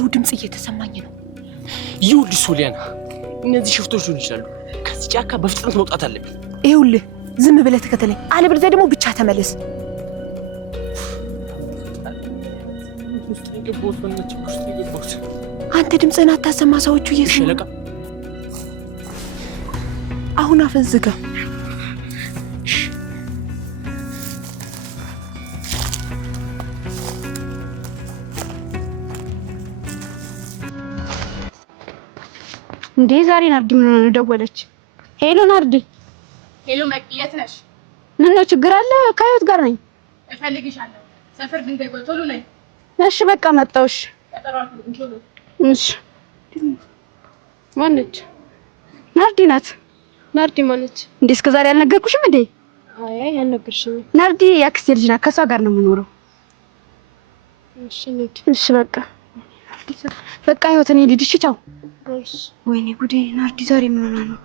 የሰው ድምጽ እየተሰማኝ ነው። ይኸውልሽ ሶሊያና፣ እነዚህ ሽፍቶች ሊሆኑ ይችላሉ። ከዚህ ጫካ በፍጥነት መውጣት አለብን። ይኸውልህ ዝም ብለህ ተከተለኝ፣ አለበለዚያ ደግሞ ብቻ ተመለስ። አንተ ድምፅህን አታሰማ፣ ሰዎቹ እየሰሙ። አሁን አፍህን ዝጋ። እንዴ ዛሬ ናርዲ ምን ሆነ ደወለች? ሄሎ ናርዲ። ሄሎ መቅየት ነሽ? ምን ነው ችግር አለ? ከህይወት ጋር ነኝ። እፈልግሻለሁ። ሰፈር ድንጋይ ጎል ቶሎ ነኝ። እሺ በቃ መጣሁሽ። ቀጠሯችሁ ቶሎ። እሺ ማነች? ናርዲ ናት። ናርዲ ማነች? እንዴ እስከ ዛሬ አልነገርኩሽም እንዴ? አይ አልነገርሽም። ናርዲ ያክስቴ ልጅ ናት። ከሷ ጋር ነው የምኖረው። እሺ በቃ ህይወት እኔ ልሂድ። እሺ ቻው። ወይኔ ጉዴ ናርዲ ዛሬ ምን ሆና ነው?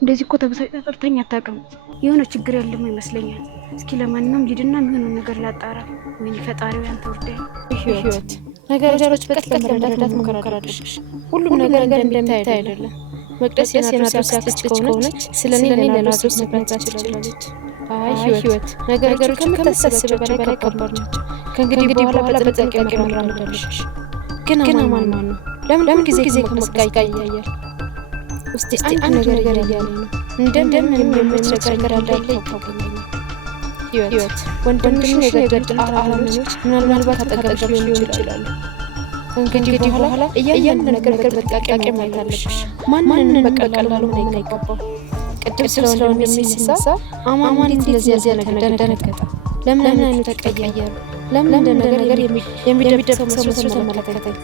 እንደዚህ እኮ ተበሳጭታ ጠርተኝ አታውቅም። የሆነ ችግር ያለም ይመስለኛል። እስኪ ለማንኛውም ልሂድና የሚሆነውን ነገር ላጣራ። ወይኔ ፈጣሪው ያንተ ወርዳይ። ህይወት ነገሮች በጥልቀት ለመረዳት መከራ አድርግሽ። ሁሉም ነገር እንደሚታይ አይደለም። መቅደስ የናርዶስ ያክስት ከሆነች ስለኔ ለናርዶስ መግባት ትችላለች። አይ ህይወት ነገሮች ከምታስበው በላይ ከባድ ናቸው። ከእንግዲህ በኋላ በጥንቃቄ መራመድ አለብሽ። ግን ማን ነው? ለምን ጊዜ ከመስጋይ ያያያል? ውስጥ አንድ ነገር እያለ ነው። እንደምን የምትቸገር እንዳለ ይታወቀኛል። ህይወት ወንድምሽን የገደሉ አራሞች ምናልባት አጠገብሽ ሊሆኑ ይችላሉ። እንግዲህ በኋላ እያንዳንዱ ነገር በጥንቃቄ ማየት አለብሽ። ማንንም በቀላሉ ማየት አይገባም። ቅድም ስለሆነ ሲነሳ አማኒት ለዚያ ነገር ደነገጠ። ለምን አይኑ ተቀያየሩ? ለምን እንደ ነገር የሚደብቅ ሰው መስሎ ተመለከተኝ።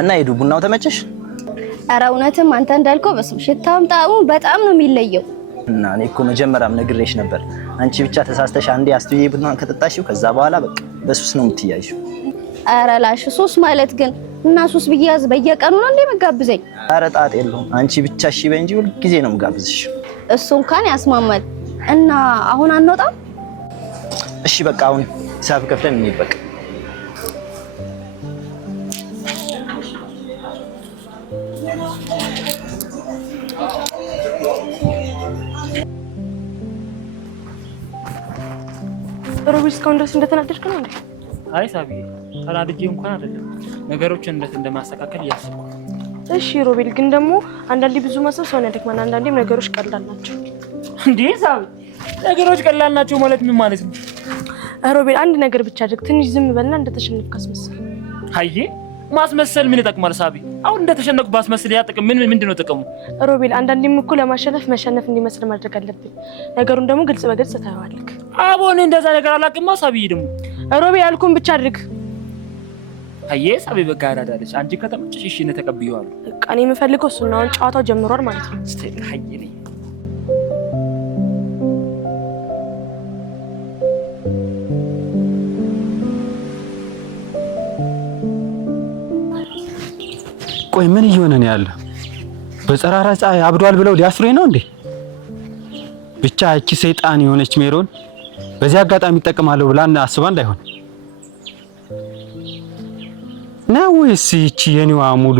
እና ሄዱ ቡናው ተመቸሽ? ኧረ እውነትም አንተ እንዳልከው በስም ሽታውም ጣዕሙ በጣም ነው የሚለየው። እና እኔ እኮ መጀመሪያም ነግሬሽ ነበር። አንቺ ብቻ ተሳስተሽ አንዴ አስተውዬ ቡናን ከጠጣሽው ከዛ በኋላ በቃ በሱስ ነው የምትያዥው። ኧረ ላሽ ሱስ ማለት ግን እና ሱስ ብያዝ በየቀኑ ነው እንዴ መጋብዘኝ? ኧረ ጣጥ የለውም። አንቺ ብቻ እሺ በይ እንጂ ሁሉ ጊዜ ነው የምጋብዝሽ። እሱ እንኳን ያስማማል። እና አሁን አንወጣም? እሺ በቃ አሁን ሂሳብ ከፍለን እንሂድ በቃ። ሮቢል እስካሁን ድረስ እንደተናደድክ ነው እንዴ? አይ ሳቢዬ ተናድጄ እንኳን አይደለም፣ ነገሮችን እንደማስተካከል እያሰብኩ። እሺ ሮቢል ግን ደግሞ አንዳንዴ ብዙ ማሰብ ሰውን ያደክማል። አንዳንዴም ነገሮች ቀላል ናቸው። እንዴ ሳቢ ነገሮች ቀላል ናቸው ማለት ምን ማለት ነው? ሮቤል አንድ ነገር ብቻ አድርግ፣ ትንሽ ዝም በልና እንደተሸነፍክ አስመስል። አዬ ማስመሰል ምን ይጠቅማል ሳቢ? አሁን እንደተሸነፍኩ ባስመስል ያ ጥቅም ምንድነው ጥቅሙ? ሮቤል አንዳንዴም እኮ ለማሸነፍ መሸነፍ እንዲመስል ማድረግ አለብን። ነገሩን ደግሞ ግልጽ በግልጽ ታየዋለህ። አቦኔ እንደዛ ነገር አላውቅም። ሳቢ ደግሞ ሮቤል ያልኩን ብቻ አድርግ። አዬ ሳቢ በቃ አራዳለች። አንቺ ከተመቸሽ እሺ ነው ተቀብየዋለሁ። በቃ እኔ የምፈልገው እሱን ነው። አሁን ጨዋታው ጀምሯል ማለት ነው። ስቴል ሀይኔ ቆይ ምን እየሆነ ነው ያለው? በፀራራ ፀሐይ አብዷል ብለው ሊያስሩኝ ነው እንዴ? ብቻ እቺ ሰይጣን የሆነች ሜሮን በዚህ አጋጣሚ ይጠቀማለሁ ብላ አስባ እንዳይሆን ነው። ወይስ እቺ የኔዋ ሙሉ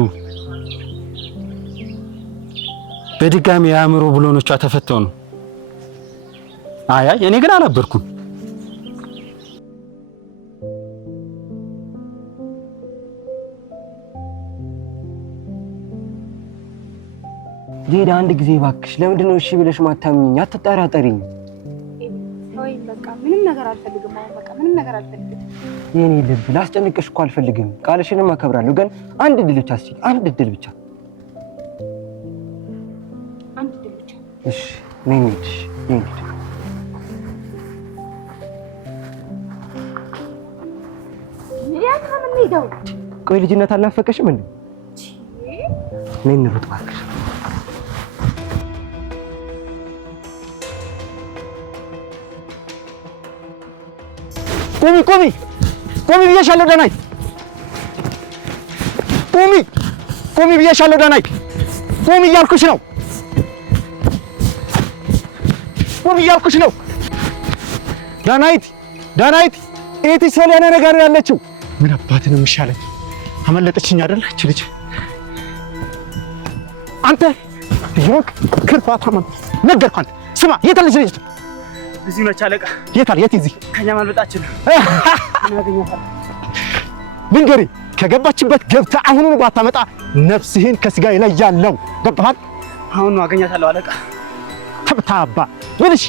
በድጋሚ ያምሮ ብሎኖቿ ተፈተው ነው? አይ እኔ ግን አላበርኩም። ዜድ አንድ ጊዜ ባክሽ፣ ለምንድን ነው እሺ ብለሽ ማታምኚኝ? አትጠራጠሪኝ። ወይ በቃ ምንም ነገር አልፈልግም። አሁን በቃ ምንም ነገር አልፈልግም። የኔ ልብ ላስጨንቅሽ እኮ አልፈልግም። ቃልሽንም አከብራለሁ፣ ግን አንድ እድል ብቻ እስኪ፣ አንድ እድል ብቻ። እሺ ነኝ ነኝ ቆይ ልጅነት አልናፈቀሽም እንዴ? ነኝ እንሩጥ እባክሽ። ቆሚ ብዬሻለሁ ዳናይት። ቆሚ ብዬሻለሁ ዳናይት። ቆሚ እያልኩሽ ነው። ዳናይት እህቴ ሶሊያና ነገር ያለችው ምን አባትን የሚሻለኝ አመለጠችኝ አይደል? እቺ ልጅ አንተ ይሮክ ክርፋታ ማን ነገርኳት። ስማ የት ልጅ ልጅ እዚህ ነች አለቃ። የት እዚህ ከኛ ማልበጣችን ልንገሪ ከገባችበት ገብታ አሁኑን ባታመጣ ነፍስህን ከስጋ ይለያለው። ገባህ? አሁን ነው አገኛታለሁ አለቃ። ተብታባ ወልሽ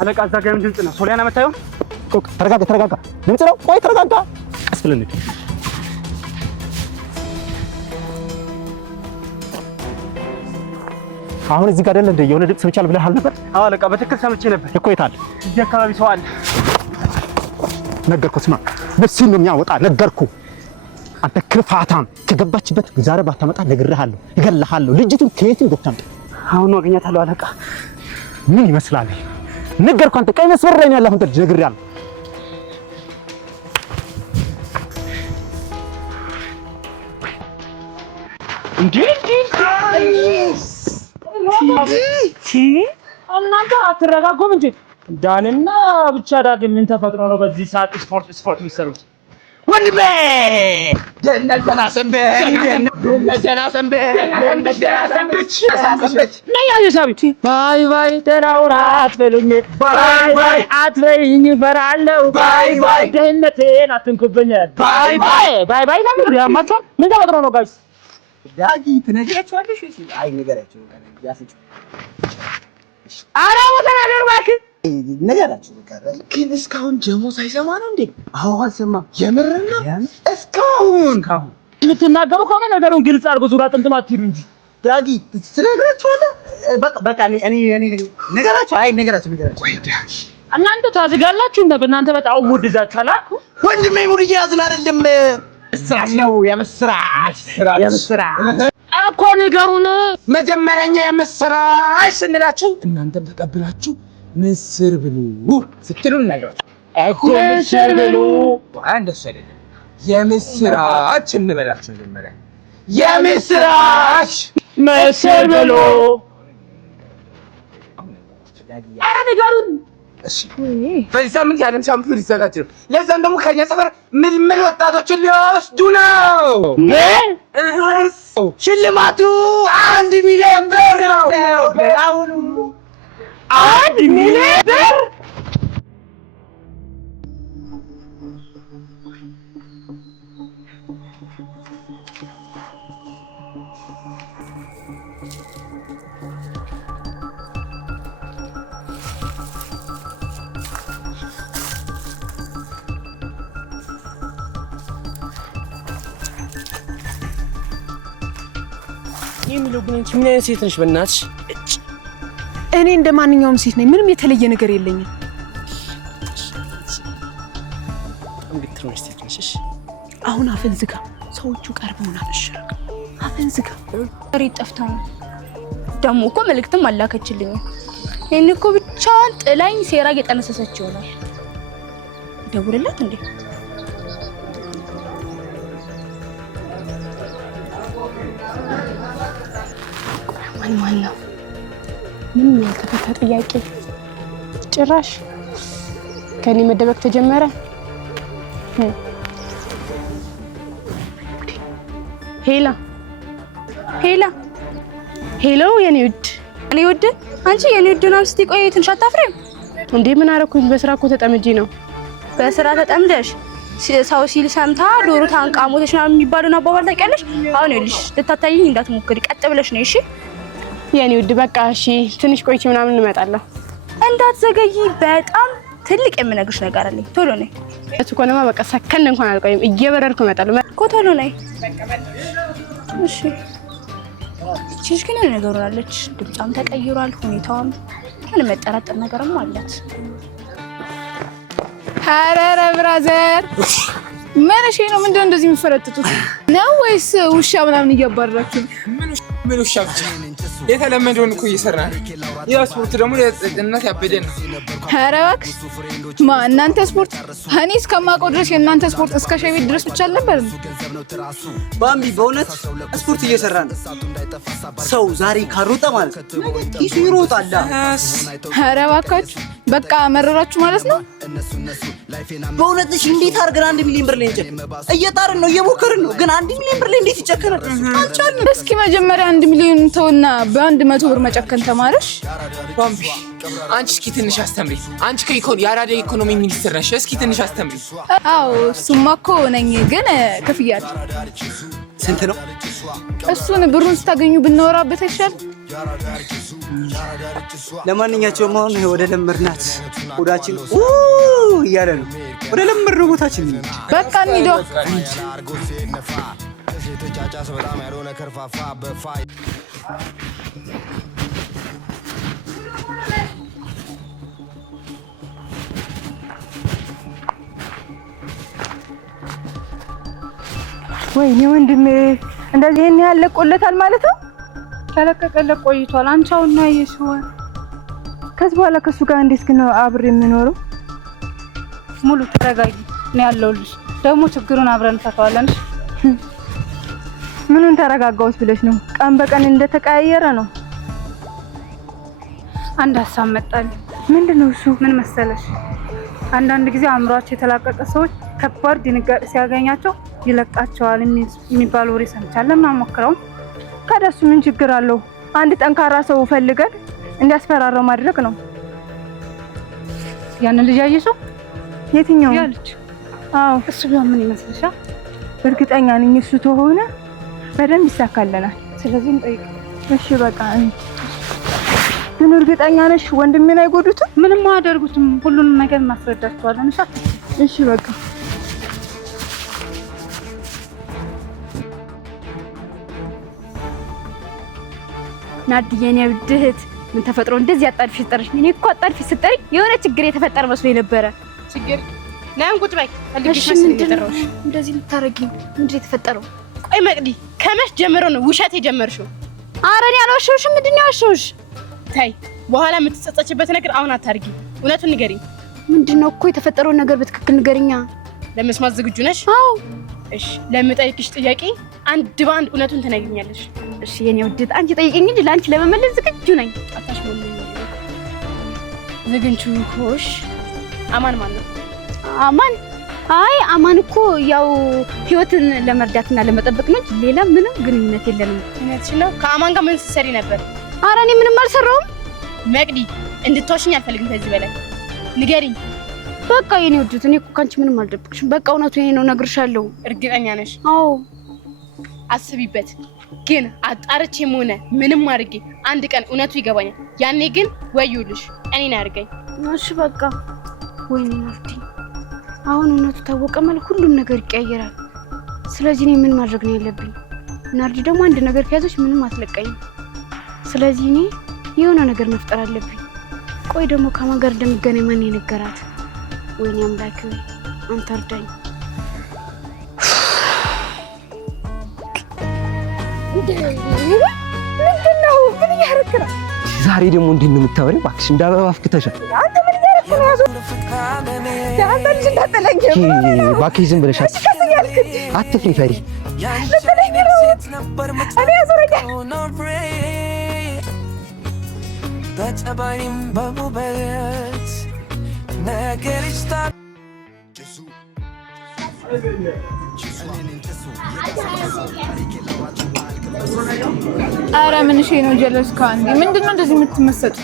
አለቃ እዛ ጋር ድምጽ ነው። ሶሊያና መታየው። ተረጋጋ። ድምጽ ነው። ቆይ ተረጋጋ። ቀስ ብለን አሁን እዚህ ጋር አይደል እንደ የሆነ ድምጽ ሰምቻለሁ ብለህ አልነበር? አዎ አለቃ፣ በትክክል ሰምቼ ነበር እኮ። የት አለ? እዚህ አካባቢ ሰው አለ። ነገርኩህ። ስማ ነፍስህን ነው የሚያወጣ። ነገርኩህ። አንተ ክርፋታም ከገባችበት ዛሬ ባታመጣ ነግሬሃለሁ፣ እገልሃለሁ። ልጅቱን ከየትም ዶክተር አሁን ነው አገኛታለሁ አለቃ። ምን ይመስላል? ነገርኩህ። አንተ ቀይ መስመር ላይ ነው ያለህ። አንተ ነግሬሃለሁ። እንዴ እናንተ አትረጋጉም እንዴ? ዳንና ብቻ ዳግም ምን ተፈጥሮ ነው በዚህ ሰዓት ስፖርት የሚሰሩት? ወንድሜ ደህንነት ሰንበት ነይ አየሳቢት ባይ ደናውራ አትበሉኝ፣ ባይ አትበይኝ፣ እፈራለሁ፣ ባይ ደህንነቴን አትንኩብኝ፣ ባይ ለምን ያማታ ምን ተፈጥሮ ነው ጋይስ? ዳጊ ትነግራቸዋለሽ? አይ ንገራቸው። ያስጭ አረ ወተናገር እባክህ ንገራቸው። በቃ ግን እስካሁን ጀሞ ሳይሰማ ነው እንዴ? አዎ አልሰማም። የምርና እስካሁን የምትናገሩ ከሆነ ነገሩን ግልጽ አድርጎ ዙራ ጥምጥም አትሂዱ እንጂ ዳጊ ትነግራቸዋለህ። በቃ እኔ ንገራቸው። አይ ንገራቸው። ወይ ዳጊ እናንተ ታዝጋላችሁ እና በእናንተ በጣም ሙድ ይዛችኋል። ወንድሜ ሙድ እየያዝን አይደለም። ምስራች ነው የምስራች እኮ ንገሩን። መጀመሪያኛ የምስራች ስንላችሁ እናንተም ተቀብላችሁ ምስር ብሉ ስትሉን ነገራችሁ እኮ ምስር ብሉ። እንደሱ አይደለም፣ የምስራች እንበላችሁ። መጀመሪያ የምስራች ምስር ብሉ። ኧረ ንገሩን። እሺ በዚህ ሳምንት የዓለም ሻምፒዮን ሊዘጋጅ ነው። ለዛም ደግሞ ከኛ ሰፈር ምልምል ወጣቶችን ሊወስዱ ነው። ምን ሽልማቱ 1 ሚሊዮን ብር ነው። አሁን 1 ሚሊዮን ብር የሚለው ግን ምን አይነት ሴት ነሽ? በእናትሽ እኔ እንደ ማንኛውም ሴት ነኝ። ምንም የተለየ ነገር የለኝም። እንዴት ነው ሴት ነሽ? አሁን አፈን ዝጋ። ሰዎቹ ቀርበውና አፈሽረክ አፈን ዝጋ። ሬት ጠፍታ ነው ደግሞ እኮ መልእክትም አላከችልኝ። እኔ እኮ ብቻዋን ጥላኝ ሴራ እየጠነሰሰች ይሆናል። ደውልላት እንዴ? ማን ነው? ምን ያልተፈታ ጥያቄ ጭራሽ ከኔ መደበቅ ተጀመረ። ሄሎ የኔ ውድ አንቺ የኔ ውድ ነው። እስቲ ቆይ ትንሽ አታፍሪም እንዴ? ምን አረኩኝ? በስራ እኮ ተጠምጄ ነው። በስራ ተጠምደሽ ሰው ሲል ሰምታ ዶሮ ታንቃ ሞተሽ ምናምን የሚባለውን አባባል ታውቂያለሽ? አሁን ይኸውልሽ ልታታይኝ እንዳትሞክሪ፣ ቀጥ ብለሽ ነው እሺ? የኔ ውድ በቃ እሺ፣ ትንሽ ቆይቼ ምናምን እንመጣለን። እንዳትዘገይ፣ በጣም ትልቅ የምነግርሽ ነገር አለኝ። ቶሎ ነይ። እሱ ኮነማ በቃ ሰከንድ እንኳን አልቆይም፣ እየበረርኩ እመጣለሁ እኮ። ቶሎ ነይ። እሺ። እቺሽ ግን ነገር አለች፣ ድምጿም ተቀይሯል፣ ሁኔታውም ምን መጠራጠር ነገርም አላት። ኧረ ብራዘር ምን እሺ ነው? ምንድነው እንደዚህ የሚፈረጥጡት ነው ወይስ ውሻ ምናምን እያባረራችሁ? ምን ውሻ ብቻ የተለመደውን እኮ እየሰራን ያ ስፖርት ደግሞ ለጤንነት ያበደ ነው። ኧረ እባክሽ እናንተ ስፖርት እኔ እስከማውቀው ድረስ የእናንተ ስፖርት እስከ ሻይ ቤት ድረስ ብቻ አልነበረም። ባምቢ በእውነት ስፖርት እየሰራን ሰው ዛሬ ካሮጠ ማለት ኪሱ ይሮጣል። ኧረ እባካችሁ በቃ መረራችሁ ማለት ነው። በእውነት እሺ፣ እንዴት አድርገን 1 ሚሊዮን ብር ላይ እንጨክን? እየጣርን ነው እየሞከርን ነው፣ ግን 1 ሚሊዮን ብር ላይ እንዴት ይጨከናል? አልቻልንም። እስኪ መጀመሪያ 1 ሚሊዮን ተውና በ100 ብር መጨከን ተማረሽ። ባምቢ አንቺ እስኪ ትንሽ አስተምሪ። አንቺ የአራዳ ኢኮኖሚ ሚኒስትር ነሽ። እስኪ ትንሽ አስተምሪ። አዎ እሱማ እኮ ነኝ፣ ግን ክፍያል ስንት ነው? እሱን ብሩን ስታገኙ ብናወራበት አይሻል? ለማንኛቸውም አሁን ወደ ለመርናት ሆዳችን እያለ ነው። ወደ ለመርነው ቦታችን በቃ እንሂድ። ወይኔ ወንድሜ እንደዚህ ይሄን ያህል ለቆለታል ማለት ነው? ተለቀቀለ ቆይቷል። አንቻውና የሽዋን ከዚህ በኋላ ከሱ ጋር እንዴት ግን አብሬ የምኖረው? ሙሉ ተረጋጊ፣ እኔ ያለሁልሽ። ደግሞ ችግሩን አብረን እንፈታዋለን። ምኑን ተረጋጋውስ ብለሽ ነው? ቀን በቀን እንደተቀያየረ ነው። አንድ ሀሳብ መጣል። ምንድነው እሱ? ምን መሰለሽ፣ አንዳንድ ጊዜ አእምሯቸው የተላቀቀ ሰዎች ከባድ ድንጋጤ ሲያገኛቸው ይለቃቸዋል የሚባል ወሬ ሰምቻለሁ። እና ሞክረው ከደሱ ምን ችግር አለው? አንድ ጠንካራ ሰው ፈልገን እንዲያስፈራራው ማድረግ ነው። ያንን ልጅ አየሽው? የትኛው? ያ ልጅ? አዎ። እሱ ቢሆን ምን ይመስልሻል? እርግጠኛ ነኝ እሱ ተሆነ በደንብ ይሳካልናል። ስለዚህ እንጠይቅ። እሺ በቃ ግን እርግጠኛ ነሽ ወንድሜን አይጎዱትም? ምንም አያደርጉትም። ሁሉንም ነገር እናስረዳቸዋለን። እሺ በቃ ናድዬ የኔ ውድ እህት ምን ተፈጥሮ እንደዚህ አጣድፊ ስጠርሽ? እኔ እኮ አጣድፊ ስጠሪ የሆነ ችግር የተፈጠረ መስሎኝ ነበረ። ችግር ነን ቁጭ በይ። እሺ ምንድነው እንደዚህ የምታረጊው? ምንድን የተፈጠረው? ቆይ መቅዲ ከመሽ ጀምሮ ነው ውሸት የጀመርሽው? ኧረ እኔ አልዋሸሁሽም። ምንድን ነው ያዋሸሁሽ? ታይ በኋላ የምትጸጸችበት ነገር አሁን አታርጊ። እውነቱን ንገሪኝ። ምንድነው እኮ የተፈጠረውን ነገር በትክክል ንገሪኛ። ለመስማት ዝግጁ ነሽ? አዎ። እሺ ለምጠይቅሽ ጥያቄ አንድ ባንድ እውነቱን ትነግሪኛለሽ። እሺ የኔ ውድት አንቺ ጠይቂኝ እንጂ ለአንቺ ለመመለስ ዝግጁ ነኝ። ዝግጁ ሆሽ? አማን ማን ነው? አማን? አይ አማን እኮ ያው ህይወትን ለመርዳትና ለመጠበቅ ነው እንጂ ሌላ ምንም ግንኙነት የለንም። እውነትሽ ነው? ከአማን ጋር ምን ስትሰሪ ነበር? ኧረ እኔ ምንም አልሰራሁም። መቅዲ እንድትዋሽኝ አልፈልግም ከዚህ በላይ ንገሪኝ። በቃ የኔ ውድት እኔ እኮ ካንቺ ምንም አልደብቅሽም። በቃ እውነቱ ይሄ ነው፣ እነግርሻለሁ። እርግጠኛ ነሽ? አዎ። አስቢበት። ግን አጣርቼም ሆነ ምንም አድርጌ አንድ ቀን እውነቱ ይገባኛል። ያኔ ግን ወዩልሽ እኔን አያርገኝ። እሺ በቃ ወይኔ ናርዲ፣ አሁን እውነቱ ታወቀ ማለት ሁሉም ነገር ይቀያየራል። ስለዚህ እኔ ምን ማድረግ ነው ያለብኝ? ናርዲ ደግሞ አንድ ነገር ከያዘች ምንም አትለቀኝም። ስለዚህ እኔ የሆነ ነገር መፍጠር አለብኝ። ቆይ ደግሞ ከማን ጋር እንደሚገናኝ ማን የነገራት? ወይኔ አምላክ አንተ እርዳኝ። ምንድነው? ምን እያደረክ ነው? ዛሬ ደግሞ እንዴት ነው የምታወሪው? እባክሽ እንደ አበባ አፍክተሻል። አንተ ምን እያደረክ ነው? ያዙ ልጅ እንዳጠለኝ እባክሽ ዝም ብለሽ አትፍሪ፣ ፈሪ ልትለኝ ነው። እኔ ያዞረኛል። በጸባይም በውበት ነገርሽ ኧረ ምን እሺ ነው ጀለስ ካንዲ ምንድነው እንደዚህ የምትመሰጡ?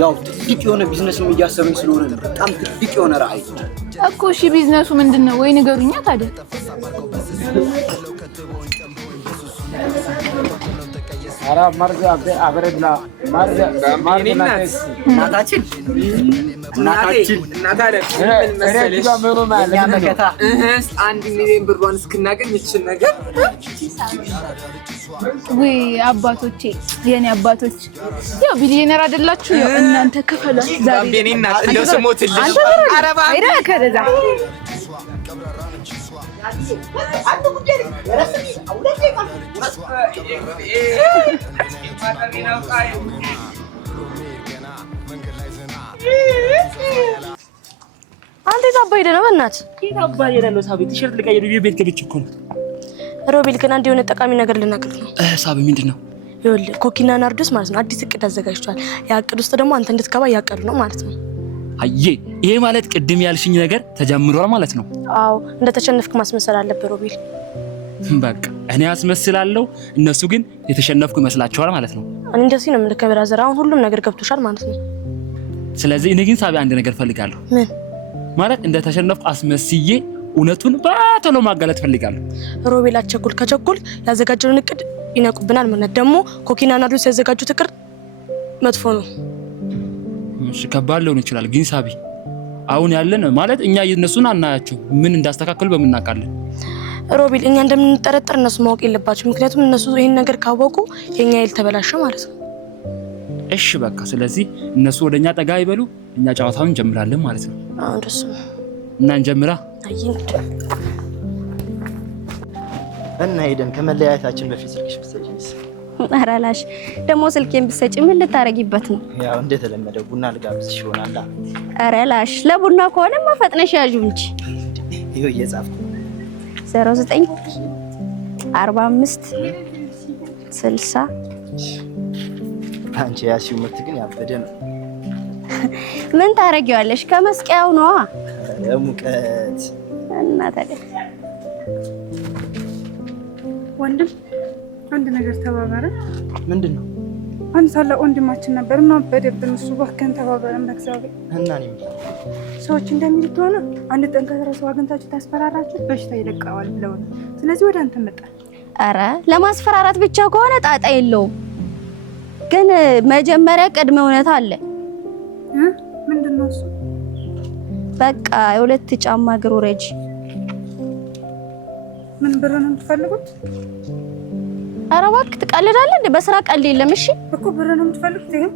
ያው ትልቅ የሆነ ቢዝነስም እያሰብን ስለሆነ በጣም ትልቅ የሆነ ራዕይ እኮ። እሺ ቢዝነሱ ምንድነው? ወይ ንገሩኛ ታዲያ። ኧረ ማርዘ አበረድላ ማርዘ እናታችን አንድ ሚሊዮን ብሯን እስክናገኝ ይችል ነገር ወይ አባቶቼ የኔ አባቶች ያው ቢሊዮነር አይደላችሁ ያው እናንተ ከፈሏት ዛሬ ባምቤኔና እንደው ስሞትልሽ አረባ ከረዛ አንተ ታባይ ደህና በእናት ታባይ ደህና ነው። ሳቢ ቲሸርት ልቀይር ቤት ገብቼ እኮ ነው። ሮቤል ግን አንድ የሆነ ጠቃሚ ነገር ልነግርህ ነው። ሳቢ ምንድነው? ይኸውልህ ኮኪና ናርዶስ ማለት ነው አዲስ እቅድ አዘጋጅቷል። ያ እቅድ ውስጥ ደግሞ አንተ እንድትገባ ያቀዱ ነው ማለት ነው። አዬ ይሄ ማለት ቅድም ያልሽኝ ነገር ተጀምሯል ማለት ነው። አዎ እንደተሸነፍክ ማስመሰል አለበት ሮቤል። በቃ እኔ አስመስላለሁ፣ እነሱ ግን የተሸነፍኩ ይመስላቸዋል ማለት ነው። እኔ እንደዚህ ነው የምልከው ብራዘር። አሁን ሁሉም ነገር ገብቶሻል ማለት ነው። ስለዚህ እኔ ግን ሳቢ አንድ ነገር ፈልጋለሁ። ምን ማለት እንደተሸነፍኩ አስመስዬ እውነቱን በቶሎ ማጋለጥ ፈልጋለሁ። ሮቤል አቸኩል ከቸኩል ያዘጋጀውን እቅድ ይነቁብናል ማለት ደግሞ ኮኪና ናርዶስ ያዘጋጁት እቅድ መጥፎ ነው። እሺ ከባድ ሊሆን ይችላል ግን ሳቢ አሁን ያለን ማለት እኛ እነሱን አናያቸው ምን እንዳስተካከሉ በመናቃለን። ሮቤል እኛ እንደምንጠረጠር እነሱ ማወቅ የለባቸው ምክንያቱም እነሱ ይሄን ነገር ካወቁ የኛ ይል ተበላሸ ማለት ነው። እሺ በቃ ስለዚህ እነሱ ወደኛ ጠጋ ይበሉ፣ እኛ ጨዋታውን እንጀምራለን ማለት ነው። አዎ እንደሱ እና እንጀምራ። አይንድ እና ሄደን ከመለያየታችን በፊት ስልክሽ ብትሰጪኝስ? ኧረ ላሽ ደግሞ ስልኬን ብትሰጪ ምን ልታረጊበት ነው? ያው እንደተለመደው ቡና ልጋብዝሽ ይሆናል። ኧረ ላሽ ለቡና ከሆነማ ፈጥነሽ ያዡ እንጂ። ይኸው እየጻፍኩ 09 45 60 አንቺ ያሲው ምርት ግን ያበደ ነው። ምን ታረጊዋለሽ? ከመስቀያው ነዋ። ሙቀት እና ታዲያ ወንድም አንድ ነገር ተባባረ። ምንድነው? አንድ ታላቅ ወንድማችን ነበር እና በደብን እሱ ባከን ተባባረን በእግዚአብሔር እና ነው ሰዎች እንደሚሉት ሆነ አንድ ጠንካራ ሰው አግኝታችሁ ታስፈራራችሁ በሽታ ይለቀዋል ብለው ነው። ስለዚህ ወደ አንተ መጣ። ኧረ ለማስፈራራት ብቻ ከሆነ ጣጣ የለውም፣ ግን መጀመሪያ ቅድመ እውነት አለ። ምንድነው እሱ? በቃ የሁለት ጫማ እግር ውረጅ። ምን ብር ነው የምትፈልጉት? ኧረ እባክህ ትቀልዳለህ እንዴ? በስራ ቀልድ የለም። እሺ እኮ ብር ነው የምትፈልጉት? ይሄ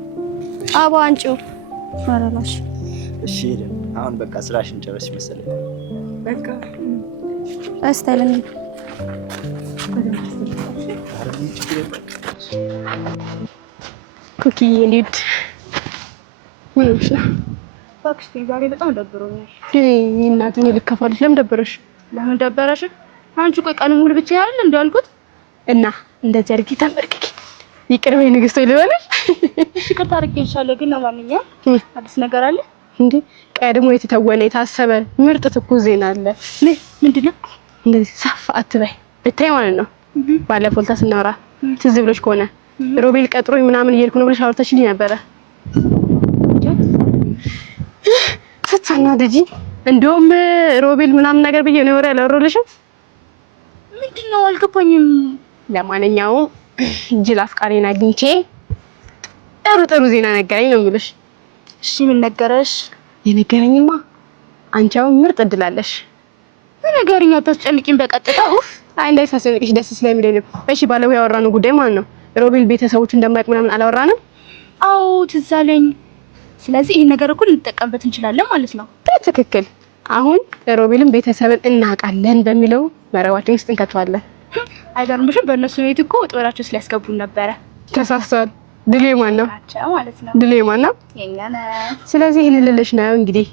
አባ አንቺው ማራላሽ። እሺ ሄደን አሁን በቃ ስራሽን ጨረስሽ መሰለኝ። በቃ አስተላልኝ ኩኪ እንዴት ወይስ እባክሽ ዛሬ በጣም ደብሮኛል። እናቴ ልከፋልሽ። ለምን ደበረሽ? ለምን ደበረሽ? አንቺ ቆይ ቀኑን ሙሉ ብቻ ያለ እንደልኩት እና እንደዚህ አድርጊ ተመርክኪ። ይቅር በይ ንግስት ወይ ልበልሽ? ይቅርታ አድርጌልሻለሁ። ግን ለማንኛውም አዲስ ነገር አለ እንዴ? ቀድሞ የተተወነ የታሰበ ምርጥ ትኩስ ዜና አለ። ምንድነው? እንደዚህ ሳፍ አትበይ ብታይ ማለት ነው። ባለፈው ስናወራ ትዝ ብሎሽ ከሆነ ሮቤል ቀጥሮኝ ምናምን እየሄድኩ ነው ብለሽ አውርተሽልኝ ነበረ። ስትናደጂ እንደውም ሮቤል ምናምን ነገር ብዬ ነው ወሬ አላወራሁልሽም። ምንድነው? አልገባኝም። ለማንኛውም ጅል አፍቃሪን አግኝቼ ጥሩ ዜና ነገረኝ ነው የሚልሽ። እሺ ምን ነገረሽ? የነገረኝማ አንቺ አሁን ምርጥ እድል አለሽ። ነገርኛ አታስጨንቂኝ በቀጥታ። ኡፍ አይ እንዳይሳሰንቅሽ ደስ ስለሚለኝ። እሺ ባለፈው ያወራነው ጉዳይ ማለት ነው ሮቤል ቤተሰቦቹ እንደማያውቅ ምናምን አላወራንም? አዎ ትዝ አለኝ። ስለዚህ ይሄን ነገር እኮ ልንጠቀምበት እንችላለን ማለት ነው። በትክክል አሁን ሮቤልን ቤተሰብን እናውቃለን በሚለው መረባችን ውስጥ እንከተዋለን። አይገርምሽም? በእነሱ ቤት እኮ ጥበራቸው ስሊያስገቡን ነበረ። ተሳስተዋል። ድሌ ማን ነው? ማለት ነው። ድሌ ማን ነው? የኛ ነው። ስለዚህ ይሄን ልልሽ ነው እንግዲህ።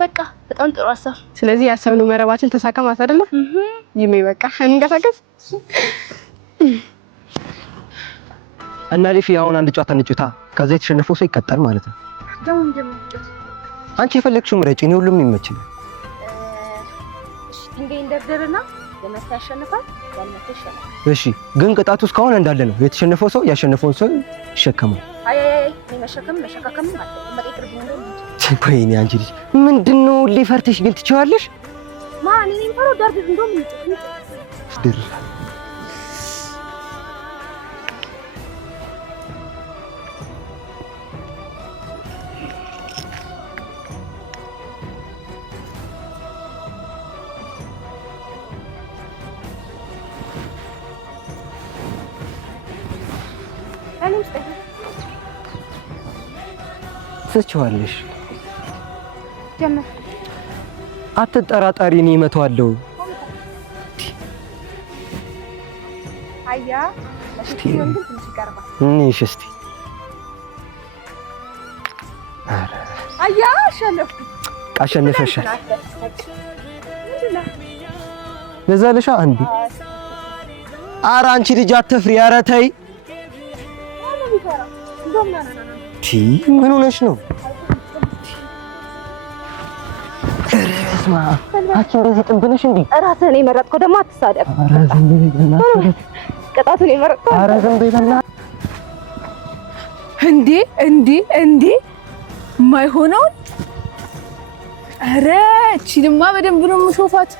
በቃ በጣም ጥሩ ሀሳብ። ስለዚህ ያሰብነው መረባችን ተሳካ ማለት አይደለ? ይሜ በቃ እንንቀሳቀስ። እና ሊፊ አሁን አንድ ጨዋታ እንጫወታ፣ ከዛ የተሸነፈው ሰው ይቀጣል ማለት ነው። አንቺ የፈለግሽው ምረጪ፣ እኔ ሁሉም ይመችኛል። እሺ ድንጋይ እንደርደርና ለመታ ያሸንፋል፣ ያልመታ ይሸነፋል። እሺ ግን ቅጣቱ እስካሁን እንዳለ ነው። የተሸነፈው ሰው ያሸነፈውን ሰው ይሸከማል። አይ መሸከም ማለት መቀጥር ቢሆን ነው። ወይኔ አንቺ ልጅ ምንድነው ሊፈርትሽ ግን ትችዋለሽ? ማን እኔ ፈሮ ደርድ እንደውም ትችዋለሽ። ጀመር አትጠራጣሪ፣ እኔ እመታዋለሁ። አያ እስቲ አያ አሸነፍኩ። አሸንፈሻል። ለዛለሻ አንዴ። ኧረ አንቺ ልጅ አትፍሪ። ኧረ ተይ። ምን ሆነሽ ነው? ጥንብነሽ እንዴ? እራስህን የመረጥከው ደግሞ አትሳደብ። ቅጣቱን የመረጥከው ኧረ ዝም በይ በእናትህ። እንዴ የማይሆነውን ኧረ እቺንማ በደንብ ነው የምሾፋት።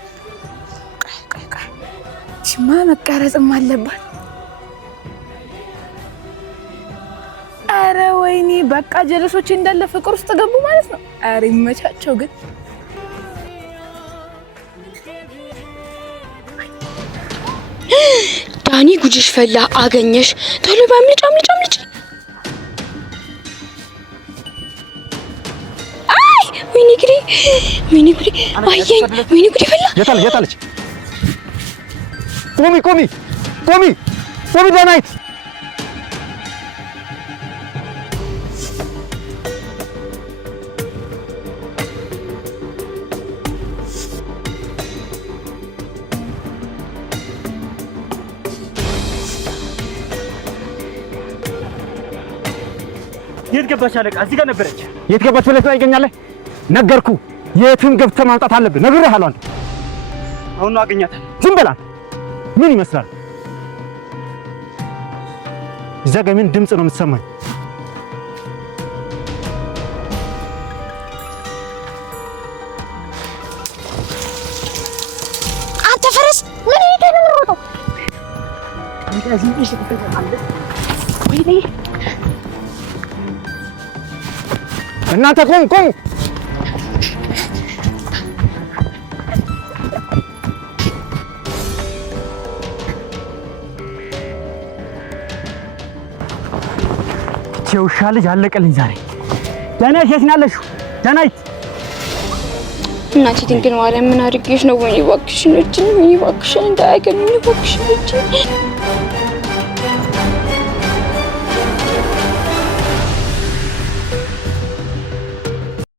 እቺማ መቀረጽም አለባት። ኧረ ወይኔ በቃ ጀለሶች እንዳለ ፍቅር ውስጥ ገቡ ማለት ነው። ኧረ ይመቻቸው ግን ዳኒ ጉጅሽ ፈላ አገኘሽ። ቶሎ ባምልጭ አምልጭ። አይ ወይኔ ጉዴ አየኝ። ወይኔ ጉዴ ፈላ። የታለች? ቆሚ ዳናይት። የት ገባች አለቃ? እዚህ ጋር ነበረች። የት ገባች ብለህ ትጠይቀኛለህ? ነገርኩ። የትም ገብተህ ማምጣት አለብህ። ነግሬሃለሁ። አንተ አሁን ነው አገኛታለሁ። ዝም በላ። ምን ይመስላል? እዛ ጋር ምን ድምፅ ነው የምትሰማኝ? አንተ ፈረስ ምን ይተነምሮው? ወይኔ እናንተ ቆሙ። የውሻ ልጅ አለቀልኝ ዛሬ። ዳናይት የት ነው ያለሽው? ዳናይት እናቴ ድንግል ማርያም ምን አድርጌሽ ነው? ወይኔ እባክሽን እንዳያገኙኝ እባክሽን።